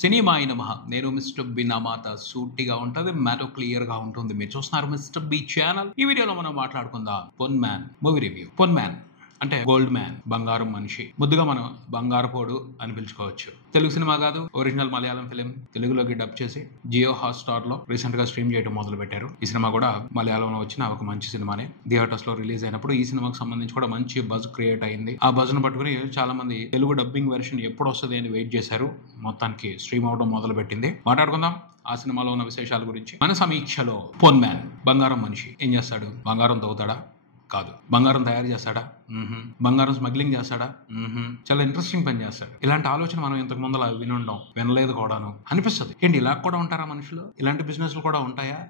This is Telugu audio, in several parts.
సినిమా అయిన మహా నేను మిస్టర్ బి నా మాట సూటిగా ఉంటుంది, మ్యాటర్ క్లియర్ గా ఉంటుంది. మీరు చూస్తున్నారు మిస్టర్ బి ఛానల్. ఈ వీడియోలో మనం మాట్లాడుకుందాం పొన్ మ్యాన్ మూవీ రివ్యూ. పొన్ మ్యాన్ అంటే గోల్డ్ మ్యాన్, బంగారం మనిషి. ముద్దుగా మనం బంగారపోడు అని పిలుచుకోవచ్చు. తెలుగు సినిమా కాదు, ఒరిజినల్ మలయాళం ఫిలిం తెలుగులోకి డబ్ చేసి జియో హాట్‌స్టార్ లో రీసెంట్ గా స్ట్రీమ్ చేయడం మొదలు పెట్టారు. ఈ సినిమా కూడా మలయాళంలో వచ్చిన ఒక మంచి సినిమానే. థియేటర్స్ లో రిలీజ్ అయినప్పుడు ఈ సినిమాకి సంబంధించి కూడా మంచి బజ్ క్రియేట్ అయింది. ఆ బజ్ ను పట్టుకుని చాలా మంది తెలుగు డబ్బింగ్ వెర్షన్ ఎప్పుడు వస్తుంది అని వెయిట్ చేశారు. మొత్తానికి స్ట్రీమ్ అవడం మొదలు పెట్టింది. మాట్లాడుకుందాం ఆ సినిమాలో ఉన్న విశేషాల గురించి. మన సమీక్షలో పొన్ మ్యాన్ బంగారం మనిషి ఏం చేస్తాడు? బంగారం తవ్వుతాడా? కాదు. బంగారం తయారు చేస్తాడా? బంగారం స్మగ్లింగ్ చేస్తాడా? చాలా ఇంట్రెస్టింగ్ పని చేస్తాడు. ఇలాంటి ఆలోచన మనం ఇంతకు ముందు వినలేదు కూడాను అనిపిస్తుంది. ఏంటి ఇలా కూడా ఉంటారా మనుషులు? ఇలాంటి బిజినెస్లు కూడా ఉంటాయా?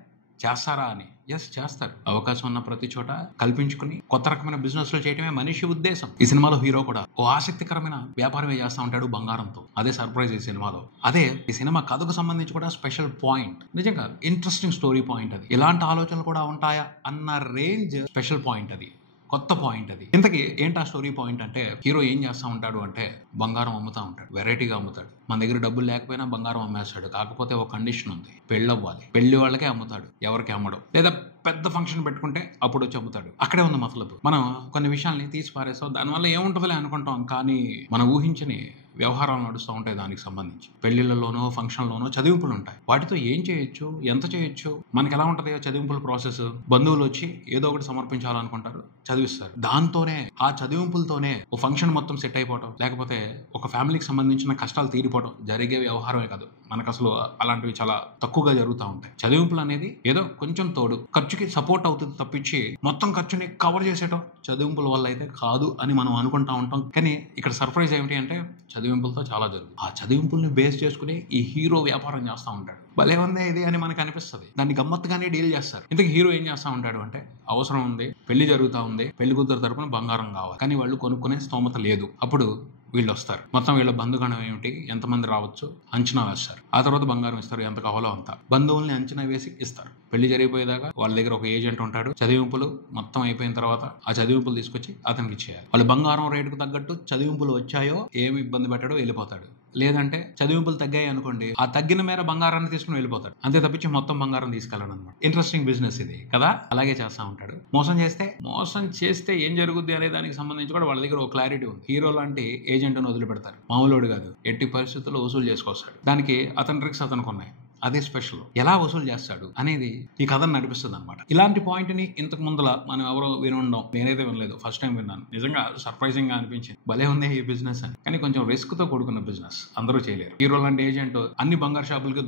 చేస్తారా అని. ఎస్, చేస్తారు. అవకాశం ఉన్న ప్రతి చోట కల్పించుకుని కొత్త రకమైన బిజినెస్ లో చేయడమే మనిషి ఉద్దేశం. ఈ సినిమాలో హీరో కూడా ఓ ఆసక్తికరమైన వ్యాపారమే చేస్తా ఉంటాడు బంగారంతో. అదే సర్ప్రైజ్ ఈ సినిమాలో. అదే ఈ సినిమా కథకు సంబంధించి కూడా స్పెషల్ పాయింట్. నిజంగా ఇంట్రెస్టింగ్ స్టోరీ పాయింట్ అది. ఇలాంటి ఆలోచనలు కూడా ఉంటాయా అన్న రేంజ్ స్పెషల్ పాయింట్ అది. కొత్త పాయింట్ అది. ఇంతకీ ఏంటి ఆ స్టోరీ పాయింట్ అంటే, హీరో ఏం చేస్తా ఉంటాడు అంటే బంగారం అమ్ముతా ఉంటాడు. వెరైటీగా అమ్ముతాడు. మన దగ్గర డబ్బులు లేకపోయినా బంగారం అమ్మేస్తాడు. కాకపోతే ఒక కండిషన్ ఉంది, పెళ్ళి అవ్వాలి. పెళ్లి వాళ్ళకే అమ్ముతాడు, ఎవరికి అమ్మడు. లేదా పెద్ద ఫంక్షన్ పెట్టుకుంటే అప్పుడు వచ్చి అమ్ముతాడు. అక్కడే ఉంది మతలబు. మనం కొన్ని విషయాల్ని తీసి పారేస్తాం, దానివల్ల ఏముంటుందిలే అనుకుంటాం. కానీ మనం ఊహించని వ్యవహారాలు నడుస్తూ ఉంటాయి దానికి సంబంధించి. పెళ్లిళ్లలోనో ఫంక్షన్లోనో చదివింపులు ఉంటాయి. వాటితో ఏం చేయొచ్చు, ఎంత చేయొచ్చు, మనకి ఎలా ఉంటుంది చదివింపుల ప్రాసెస్? బంధువులు వచ్చి ఏదో ఒకటి సమర్పించాలనుకుంటారు, చదివిస్తారు. దాంతోనే, ఆ చదివింపులతోనే ఒక ఫంక్షన్ మొత్తం సెట్ అయిపోవటం, లేకపోతే ఒక ఫ్యామిలీకి సంబంధించిన కష్టాలు తీరిపోవడం జరిగే వ్యవహారమే కాదు. మనకు అసలు అలాంటివి చాలా తక్కువగా జరుగుతూ ఉంటాయి. చదివింపులు అనేది ఏదో కొంచెం తోడు ఖర్చుకి సపోర్ట్ అవుతుంది తప్పించి మొత్తం ఖర్చుని కవర్ చేసేయటం చదివింపుల వల్ల అయితే కాదు అని మనం అనుకుంటా ఉంటాం. కానీ ఇక్కడ సర్ప్రైజ్ ఏమిటి అంటే, చదివింపులతో చాలా జరుగుతుంది. ఆ చదివింపుల్ని బేస్ చేసుకుని ఈ హీరో వ్యాపారం చేస్తూ ఉంటాడు. భలే ఉందే ఇది అని మనకు అనిపిస్తుంది. దాన్ని గమ్మత్తుగానే డీల్ చేస్తారు. ఇంతకు హీరో ఏం చేస్తూ ఉంటాడు అంటే, అవసరం ఉంది, పెళ్లి జరుగుతూ ఉంది, పెళ్లి కూతురు తరపున బంగారం కావాలి, కానీ వాళ్ళు కొనుక్కునే స్తోమత లేదు. అప్పుడు వీళ్ళు వస్తారు. మొత్తం వీళ్ళ బంధుగణం ఏమిటి, ఎంతమంది రావచ్చు అంచనా వేస్తారు. ఆ తర్వాత బంగారం ఇస్తారు, ఎంత కావాలో అంత. బంధువుల్ని అంచనా వేసి ఇస్తారు. పెళ్లి జరిగిపోయేదాకా వాళ్ళ దగ్గర ఒక ఏజెంట్ ఉంటాడు. చదివింపులు మొత్తం అయిపోయిన తర్వాత ఆ చదివింపులు తీసుకొచ్చి అతనికి ఇచ్చేయాలి. వాళ్ళు బంగారం రేటుకు తగ్గట్టు చదివింపులు వచ్చాయో ఏమి ఇబ్బంది పెట్టాడో వెళ్ళిపోతాడు. లేదంటే చదివింపులు తగ్గాయి అనుకోండి, ఆ తగ్గిన మేర బంగారాన్ని తీసుకుని వెళ్ళిపోతాడు. అంతే తప్పించి మొత్తం బంగారం తీసుకెళ్ళాడు అనమాట. ఇంట్రెస్టింగ్ బిజినెస్ ఇది కదా. అలాగే చేస్తా ఉంటాడు. మోసం చేస్తే ఏం జరుగుద్ది అనే దానికి సంబంధించి కూడా వాళ్ళ దగ్గర ఒక క్లారిటీ ఉంది. హీరో లాంటి ఏజెంట్ ని వదిలిపెడతారు. మామూలుడు కాదు, ఎట్టి పరిస్థితుల్లో వసూలు చేసుకొస్తాడు. దానికి అతని ట్రిక్స్ అతనికి ఉన్నాయి. అదే స్పెషల్. ఎలా వసూలు చేస్తాడు అనేది ఈ కథను నడిపిస్తుంది అనమాట. ఇలాంటి పాయింట్ ని ఇంతకు ముందులా మనం ఎవరో వినుండం, నేనైతే వినలేదు, ఫస్ట్ టైం విన్నాను. నిజంగా సర్ప్రైజింగ్ గా అనిపించింది. భలే ఉంది ఈ బిజినెస్ అని. కానీ కొంచెం రిస్క్ తో కూడుకున్న బిజినెస్, అందరూ చేయలేరు. హీరో లాంటి ఏజెంట్ అన్ని బంగారు షాపులకి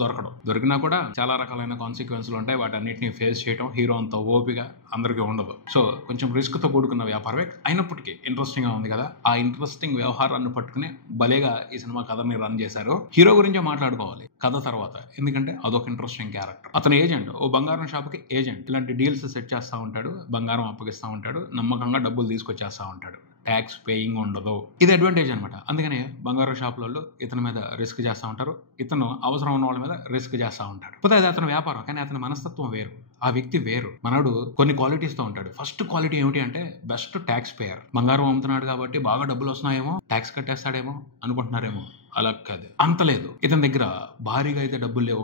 దొరికినా కూడా చాలా రకాలైన కాన్సిక్వెన్స్లు ఉంటాయి. వాటన్నిటిని ఫేస్ చేయడం హీరో అంత ఓపిక అందరికీ ఉండదు. సో కొంచెం రిస్క్ తో కూడుకున్న వ్యాపారమే అయినప్పటికీ ఇంట్రెస్టింగ్ గా ఉంది కదా. ఆ ఇంట్రెస్టింగ్ వ్యవహారాన్ని పట్టుకుని భలేగా ఈ సినిమా కథని రన్ చేశారు. హీరో గురించి మాట్లాడుకోవాలి కథ తర్వాత, ఎందుకంటే అదొక ఇంట్రెస్టింగ్ క్యారెక్టర్. అతను ఏజెంట్, ఓ బంగారం షాపుకి ఏజెంట్. ఇలాంటి డీల్స్ సెట్ చేస్తూ ఉంటాడు, బంగారం అప్పగిస్తూ ఉంటాడు, నమ్మకంగా డబ్బులు తీసుకొచ్చేస్తూ ఉంటాడు. ట్యాక్స్ పేయింగ్ ఉండదు. ఇది అడ్వాంటేజ్ అనమాట. అందుకని బంగారం షాపులలో ఇతని మీద రిస్క్ చేస్తూ ఉంటారు. ఇతను అవసరం ఉన్న వాళ్ళ మీద రిస్క్ చేస్తూ ఉంటాడు. పోతే అది అతని వ్యాపారం, కానీ అతని మనస్తత్వం వేరు, ఆ వ్యక్తి వేరు. మనడు కొన్ని క్వాలిటీస్ తో ఉంటాడు. ఫస్ట్ క్వాలిటీ ఏమిటి అంటే, బెస్ట్ ట్యాక్స్ పేయర్. బంగారం అమ్ముతున్నాడు కాబట్టి బాగా డబ్బులు వస్తున్నాయేమో, ట్యాక్స్ కట్టేస్తాడేమో అనుకుంటున్నారేమో, అలా కాదు. అంత లేదు. ఇతని దగ్గర భారీగా అయితే డబ్బులు లేవు,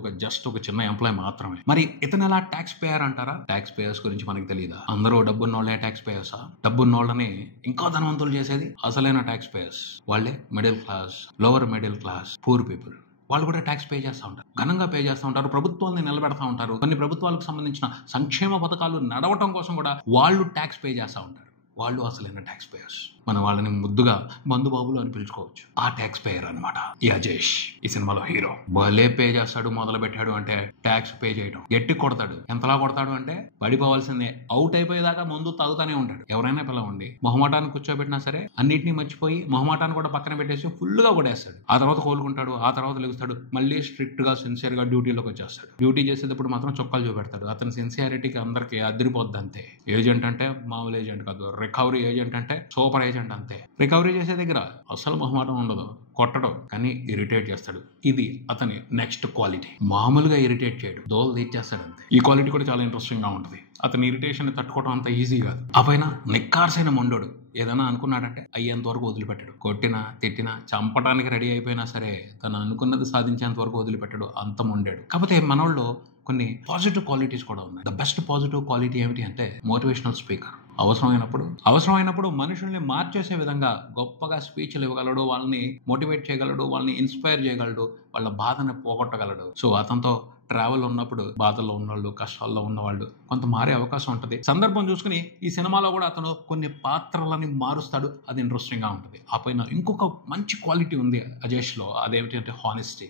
ఒక చిన్న ఎంప్లాయ్ మాత్రమే. మరి ఇతను ఎలా ట్యాక్స్ పేయర్ అంటారా? ట్యాక్స్ పేయర్స్ గురించి మనకి తెలియదా? అందరూ డబ్బున్నోళ్లే ట్యాక్స్ పేయర్సా? డబ్బున్నోళ్ళని ఇంకా ధనవంతులు చేసేది అసలైన ట్యాక్స్ పేయర్స్ వాళ్ళే. Middle class, lower middle class, poor people, వాళ్ళు కూడా ట్యాక్స్ పే చేస్తూ ఉంటారు. ఘనంగా పే చేస్తూ ఉంటారు. ప్రభుత్వాన్ని నిలబెడతా ఉంటారు. కొన్ని ప్రభుత్వాలకు సంబంధించిన సంక్షేమ పథకాలు నడవటం కోసం కూడా వాళ్ళు ట్యాక్స్ పే చేస్తూ ఉంటారు. వాళ్ళు అసలైన ట్యాక్స్ పేయర్స్. మనం వాళ్ళని ముద్దుగా బంధుబాబులు అని పిలుచుకోవచ్చు. ఆ ట్యాక్స్ పేయర్ అనమాట ఈ అజేష్. ఈ సినిమాలో హీరో భలే పే చేస్తాడు. మొదలు పెట్టాడు అంటే ట్యాక్స్ పే చేయడం గట్టి కొడతాడు. ఎంతలా కొడతాడు అంటే పడిపోవాల్సిందే. అవుట్ అయిపోయేదాకా ముందు తాగుతానే ఉంటాడు. ఎవరైనా పిలవండి, మొహమాటాన్ని కూర్చోబెట్టినా సరే అన్నిటినీ మర్చిపోయి మొహమాటాన్ని కూడా పక్కన పెట్టేసి ఫుల్ గా కొడేస్తాడు. ఆ తర్వాత కోలుకుంటాడు, ఆ తర్వాత లెగుస్తాడు, మళ్ళీ స్ట్రిక్ట్ గా సిన్సియర్ గా డ్యూటీలోకి వచ్చేస్తాడు. డ్యూటీ చేసేటప్పుడు మాత్రం చొక్కాలు చూపెడతాడు. అతని సిన్సియారిటీకి అందరికి అదిరిపోద్ది అంతే. ఏజెంట్ అంటే మామూలు ఏజెంట్ కాదు, రికవరీ ఏజెంట్ అంటే సూపర్ ఏజెంట్ అంతే. రికవరీ చేసే దగ్గర అస్సలు మొహమాటం ఉండదు, కొట్టడం, కానీ ఇరిటేట్ చేస్తాడు. ఇది అతని నెక్స్ట్ క్వాలిటీ. మామూలుగా ఇరిటేట్ చేయడు, దోలు తీర్చేస్తాడు అంతే. ఈ క్వాలిటీ కూడా చాలా ఇంట్రెస్టింగ్ గా ఉంటుంది. అతని ఇరిటేషన్ తట్టుకోవడం అంత ఈజీ కాదు. ఆ పైన నిక్కార్సైన మొండోడు. ఏదైనా అనుకున్నాడంటే అయ్యేంత వరకు వదిలిపెట్టాడు. కొట్టినా తిట్టినా చంపడానికి రెడీ అయిపోయినా సరే తను అనుకున్నది సాధించేంత వరకు వదిలిపెట్టాడు. అంతం ఉండాడు. కాకపోతే మనోళ్ళు కొన్ని పాజిటివ్ క్వాలిటీస్ కూడా ఉన్నాయి. ద బెస్ట్ పాజిటివ్ క్వాలిటీ ఏమిటి అంటే మోటివేషనల్ స్పీకర్. అవసరమైనప్పుడు మనుషుల్ని మార్చేసే విధంగా గొప్పగా స్పీచ్లు ఇవ్వగలడు, వాళ్ళని మోటివేట్ చేయగలడు, వాళ్ళని ఇన్స్పైర్ చేయగలడు, వాళ్ళ బాధని పోగొట్టగలడు. సో అతనితో ట్రావెల్ ఉన్నప్పుడు బాధల్లో ఉన్నవాళ్ళు, కష్టాల్లో ఉన్నవాళ్ళు కొంత మారే అవకాశం ఉంటుంది. సందర్భం చూసుకుని ఈ సినిమాలో కూడా అతను కొన్ని పాత్రలని మారుస్తాడు. అది ఇంట్రెస్టింగ్గా ఉంటుంది. ఆ పైన ఇంకొక మంచి క్వాలిటీ ఉంది అజేష్లో. అదేమిటి అంటే హానెస్టీ.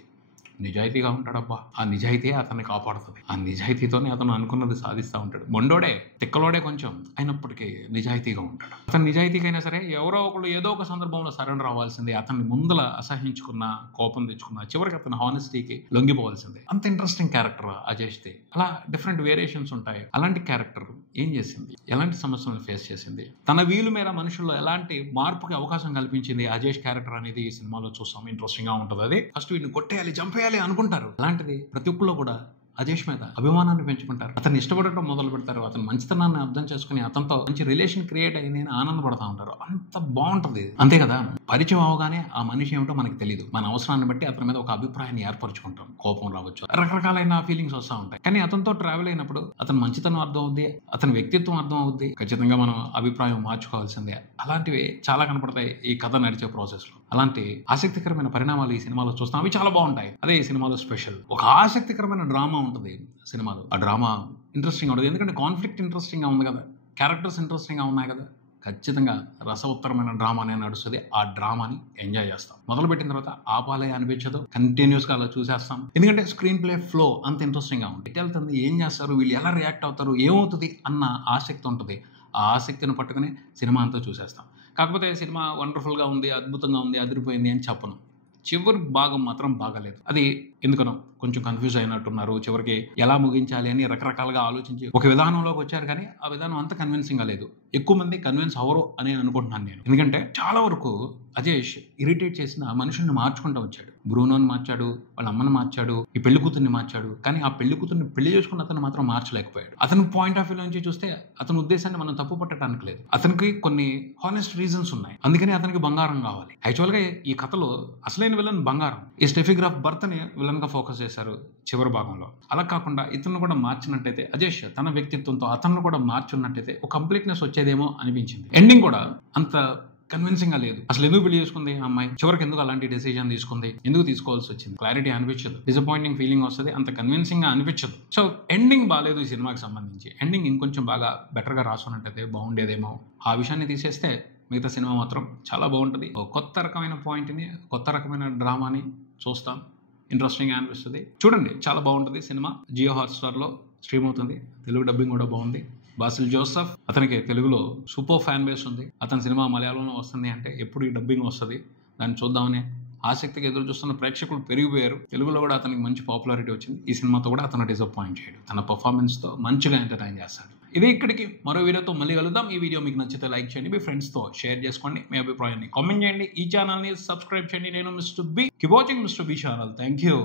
నిజాయితీగా ఉంటాడబ్బా. ఆ నిజాయితీ అతన్ని కాపాడుతుంది. ఆ నిజాయితీతోనే అతను అనుకున్నది సాధిస్తూ ఉంటాడు. మొండోడే, తిక్కలోడే కొంచెం, అయినప్పటికీ నిజాయితీగా ఉంటాడు. అతను నిజాయితీకైనా సరే ఎవరో ఒకళ్ళు ఏదో ఒక సందర్భంలో సరెండర్ అవ్వాల్సిందే. అతన్ని ముందల అసహించుకున్న, కోపం తెచ్చుకున్న, చివరికి అతని హానెస్టీకి లొంగిపోవాల్సిందే. అంత ఇంట్రెస్టింగ్ క్యారెక్టర్ అజేష్ది. అలా డిఫరెంట్ వేరియేషన్స్ ఉంటాయి. అలాంటి క్యారెక్టర్ ఏం చేసింది, ఎలాంటి సమస్యలను ఫేస్ చేసింది, తన వీలు మేర మనుషుల్లో ఎలాంటి మార్పుకి అవకాశం కల్పించింది అజేష్ క్యారెక్టర్ అనేది ఈ సినిమాలో చూస్తాం. ఇంట్రెస్టింగ్ గా ఉంటుంది. అది ఫస్ట్ వీడిని కొట్టేయాలి, చంపేయాలి అనుకుంటారు. అలాంటిది ప్రతి ఒక్కళ్ళు కూడా అజేష్ మీద అభిమానాన్ని పెంచుకుంటారు. అతన్ని ఇష్టపడటం మొదలు పెడతారు. అతని మంచితనాన్ని అర్థం చేసుకుని అతనితో మంచి రిలేషన్ క్రియేట్ అయ్యి ఆనందపడతా ఉంటారు. అంత బాగుంటుంది. అంతే కదా, పరిచయం అవగానే ఆ మనిషి ఏమిటో మనకి తెలియదు. మన అవసరాన్ని బట్టి అతని మీద ఒక అభిప్రాయాన్ని ఏర్పరచుకుంటాం. కోపం రావచ్చు, రకరకాలైన ఫీలింగ్స్ వస్తూ ఉంటాయి. కానీ అతనితో ట్రావెల్ అయినప్పుడు అతని మంచితనం అర్థం అవుద్ది, అతని వ్యక్తిత్వం అర్థం అవుద్ది. ఖచ్చితంగా మనం అభిప్రాయం మార్చుకోవాల్సిందే. అలాంటివి చాలా కనపడతాయి ఈ కథ నడిచే ప్రాసెస్ లో. అలాంటి ఆసక్తికరమైన పరిణామాలు ఈ సినిమాలో చూస్తాం. అవి చాలా బాగుంటాయి. అదే ఈ సినిమాలో స్పెషల్. ఒక ఆసక్తికరమైన డ్రామా ఉంటుంది సినిమాలో. ఆ డ్రామా ఇంట్రెస్టింగ్ ఉంటుంది. ఎందుకంటే కాన్ఫ్లిక్ట్ ఇంట్రెస్టింగ్ గా ఉంది కదా, క్యారెక్టర్స్ ఇంట్రెస్టింగ్ గా ఉన్నాయి కదా. ఖచ్చితంగా రసవత్తరమైన డ్రామానే నడుస్తుంది. ఆ డ్రామాని ఎంజాయ్ చేస్తాం. మొదలు పెట్టిన తర్వాత ఆపాలే అనిపించదు. కంటిన్యూస్ గా అలా చూసేస్తాం. ఎందుకంటే స్క్రీన్ ప్లే ఫ్లో అంత ఇంట్రెస్టింగ్ గా ఉంటుంది. వెళ్తుంది, ఏం చేస్తారు, వీళ్ళు ఎలా రియాక్ట్ అవుతారు, ఏమవుతుంది అన్న ఆసక్తి ఉంటుంది. ఆ ఆసక్తిని పట్టుకుని సినిమా అంతా చూసేస్తాం. కాకపోతే సినిమా వండర్ఫుల్గా ఉంది, అద్భుతంగా ఉంది, అదిరిపోయింది అని చెప్పను. చివరి భాగం మాత్రం బాగాలేదు. అది ఎందుకనో కొంచెం కన్ఫ్యూజ్ అయినట్టున్నారు. చివరికి ఎలా ముగించాలి అని రకరకాలుగా ఆలోచించి ఒక విధానంలోకి వచ్చారు. కానీ ఆ విధానం అంత కన్విన్సింగ్ గా లేదు. ఎక్కువ మంది కన్విన్స్ అవరు అని అనుకుంటున్నాను నేను. ఎందుకంటే చాలా వరకు అజేష్ ఇరిటేట్ చేసిన మనుషుల్ని మార్చుకుంటూ వచ్చాడు. బ్రూనోని మార్చాడు, వాళ్ళ అమ్మని మార్చాడు, ఈ పెళ్లి కూతుర్ని మార్చాడు. కానీ ఆ పెళ్లి కూతుర్ని పెళ్లి చేసుకున్న అతను మాత్రం మార్చలేకపోయాడు. అతని పాయింట్ ఆఫ్ వ్యూ నుంచి చూస్తే అతని ఉద్దేశాన్ని మనం తప్పు పట్టడానికి లేదు. అతనికి కొన్ని హానెస్ట్ రీజన్స్ ఉన్నాయి. అందుకని అతనికి బంగారం కావాలి. యాక్చువల్ గా ఈ కథలో అసలైన విలన్ బంగారం. ఈ స్టెఫీ గ్రాఫ్ భర్తని విలన్ గా ఫోకస్ చేశారు చివరి భాగంలో. అలా కాకుండా ఇతను కూడా మార్చినట్టయితే, అజేష్ తన వ్యక్తిత్వంతో అతను కూడా మార్చున్నట్టయితే ఒక కంప్లీట్నెస్ వచ్చేదేమో అనిపించింది. ఎండింగ్ కూడా అంత కన్విన్సింగ్ గా లేదు. అసలు ఎందుకు పెళ్లి చేసుకుంది ఆ అమ్మాయి, చివరికి ఎందుకు అలాంటి డెసిజన్ తీసుకుంది, ఎందుకు తీసుకోవాల్సి వచ్చింది, క్లారిటీ అనిపించదు. డిసప్పాయింటింగ్ ఫీలింగ్ వస్తుంది. అంత కన్విన్సింగ్ గా అనిపించదు. సో ఎండింగ్ బాగాలేదు ఈ సినిమాకి సంబంధించి. ఎండింగ్ ఇంకొంచెం బాగా బెటర్ గా రాసుకున్నట్టయితే బాగుండేదేమో. ఆ విషయాన్ని తీసేస్తే మిగతా సినిమా మాత్రం చాలా బాగుంటుంది. కొత్త రకమైన పాయింట్ని, కొత్త రకమైన డ్రామాని చూస్తాం. ఇంట్రెస్టింగ్ గా అనిపిస్తుంది. చూడండి, చాలా బాగుంటుంది సినిమా. జియో హాట్స్టార్ లో స్ట్రీమ్ అవుతుంది. తెలుగు డబ్బింగ్ కూడా బాగుంది. బాసిల్ జోసెఫ్, అతనికి తెలుగులో సూపర్ ఫ్యాన్ బేస్ ఉంది. అతని సినిమా మలయాళంలో వస్తుంది అంటే ఎప్పుడు ఈ డబ్బింగ్ వస్తుంది, దాన్ని చూద్దామని ఆసక్తిగా ఎదురు చూస్తున్న ప్రేక్షకులు పెరిగిపోయారు. తెలుగులో కూడా అతనికి మంచి పాపులారిటీ వచ్చింది. ఈ సినిమాతో కూడా అతను డిసప్పాయింట్ చేయడు. తన పర్ఫార్మెన్స్ తో మంచిగా ఎంటర్టైన్ చేస్తాడు. ఇది ఇక్కడికి. మరో వీడియోతో మళ్ళీ కలుద్దాం. ఈ వీడియో మీకు నచ్చితే లైక్ చేయండి, మీ ఫ్రెండ్స్ తో షేర్ చేసుకోండి, మీ అభిప్రాయాన్ని కామెంట్ చేయండి. ఈ ఛానల్ ని సబ్స్క్రైబ్ చేయండి. నేను mister B. Keep watching mister B channel. Thank you.